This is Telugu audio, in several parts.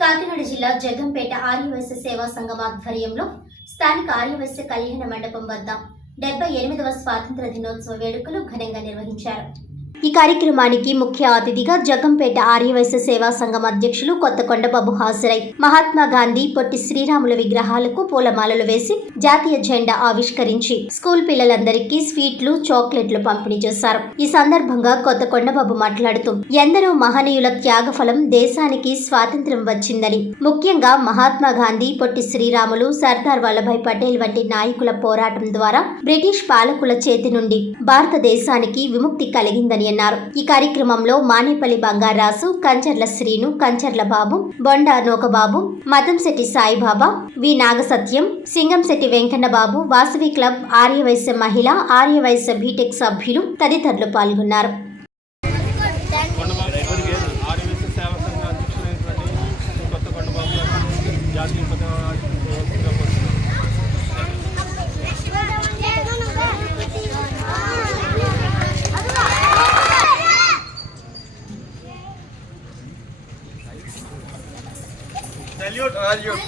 కాకినాడ జిల్లా జగంపేట ఆర్యవైశ్య సేవా సంఘం ఆధ్వర్యంలో స్థానిక ఆర్యవైశ్య కళ్యాణ మండపం వద్ద 78వ స్వాతంత్ర దినోత్సవ వేడుకలు ఘనంగా నిర్వహించారు. ఈ కార్యక్రమానికి ముఖ్య అతిథిగా జగంపేట ఆర్యవైశ్య సేవా సంఘం అధ్యక్షులు కొత్తకొండబాబు హాజరై మహాత్మా గాంధీ పొట్టి శ్రీరాముల విగ్రహాలకు పూలమాలలు వేసి జాతీయ జెండా ఆవిష్కరించి స్కూల్ పిల్లలందరికీ స్వీట్లు, చాక్లెట్లు పంపిణీ చేశారు. ఈ సందర్భంగా కొత్తకొండబాబు మాట్లాడుతూ ఎందరో మహనీయుల త్యాగఫలం దేశానికి స్వాతంత్ర్యం వచ్చిందని, ముఖ్యంగా మహాత్మా గాంధీ, పొట్టి శ్రీరాములు, సర్దార్ వల్లభాయ్ పటేల్ వంటి నాయకుల పోరాటం ద్వారా బ్రిటిష్ పాలకుల చేతి నుండి భారతదేశానికి విముక్తి కలిగిందని అన్నారు. ఈ కార్యక్రమంలో మానేపల్లి బంగారాసు, కంచర్ల శ్రీను, కంచర్ల బాబు, బొండా నోకబాబు, మదంశెట్టి సాయిబాబా, వి నాగసత్యం, సింగంశెట్టి వెంకన్నబాబు, వాసవి క్లబ్, ఆర్యవైశ్య మహిళ, ఆర్యవైశ్య బీటెక్ సభ్యులు తదితరులు పాల్గొన్నారు. Salute, salute.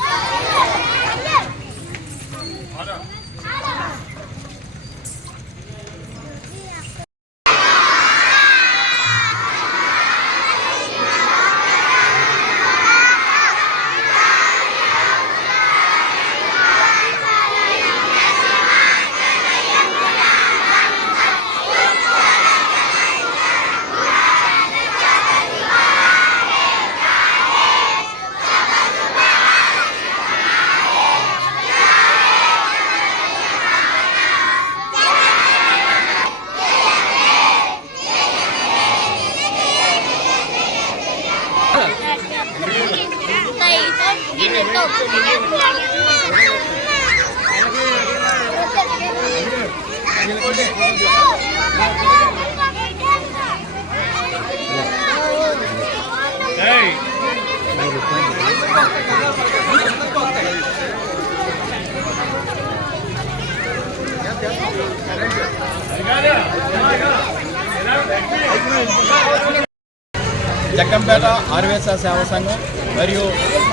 జగంపేట ఆర్యవైశ్య సేవా సంఘం మరియు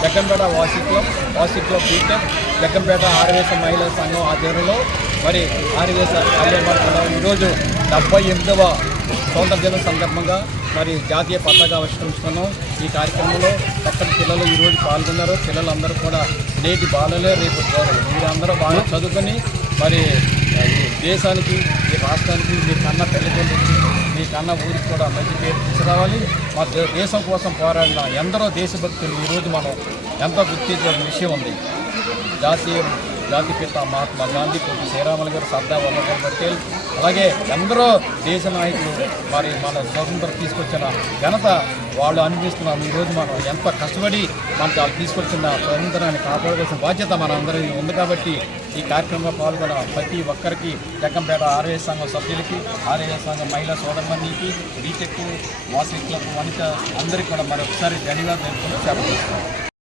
జగంపేట వాసవి క్లబ్ బీటెక్, జగంపేట ఆర్యవైశ్య మహిళా సంఘం ఆధ్వర్యంలో మరి ఆర్యవైశ్య కళ్యాణ మండపంలో ఈరోజు 78వ స్వాతంత్ర దినం సందర్భంగా మరి జాతీయ పతాక ఆవిష్కరిస్తున్నాం. ఈ కార్యక్రమంలో చక్కటి పిల్లలు ఈరోజు పాల్గొన్నారు. పిల్లలందరూ కూడా నేటి బాలలే రేపు మీరందరూ బాగా చదువుకొని మరి దేశానికి, ఈ రాష్ట్రానికి, మీ కన్న తల్లిదండ్రులకి, మీ కన్న ఊరికి కూడా మంచి పేరు తీసుకురావాలి. మా దేశం కోసం పోరాడిన ఎందరో దేశభక్తులు ఈరోజు మనం ఎంతో గుర్తించిన విషయం ఉంది. జాతిపిత మహాత్మా గాంధీ, పొట్టి శ్రీరాములు గారు, సర్దార్ వల్లభాయ్ పటేల్, అలాగే ఎందరో దేశ నాయకులు మరి మన స్వతంత్రం తీసుకొచ్చిన ఘనత వాళ్ళు అనిపిస్తున్నాం. ఈరోజు మనం ఎంత కష్టపడి మనకు వాళ్ళు తీసుకొచ్చిన స్వతంత్రాన్ని కాపాడుకోవాల్సిన బాధ్యత మన అందరికీ ఉంది. కాబట్టి ఈ కార్యక్రమంలో పాల్గొన్న ప్రతి ఒక్కరికి, జగంపేట ఆర్యవైశ్య సంఘం సభ్యులకి, ఆర్యవైశ్య సంఘం మహిళా సోదరుమణికి, బీటెక్, వాసవి క్లబ్, వనిత అందరికీ కూడా మరొకసారి ధన్యవాదాలు తెలుపుతూ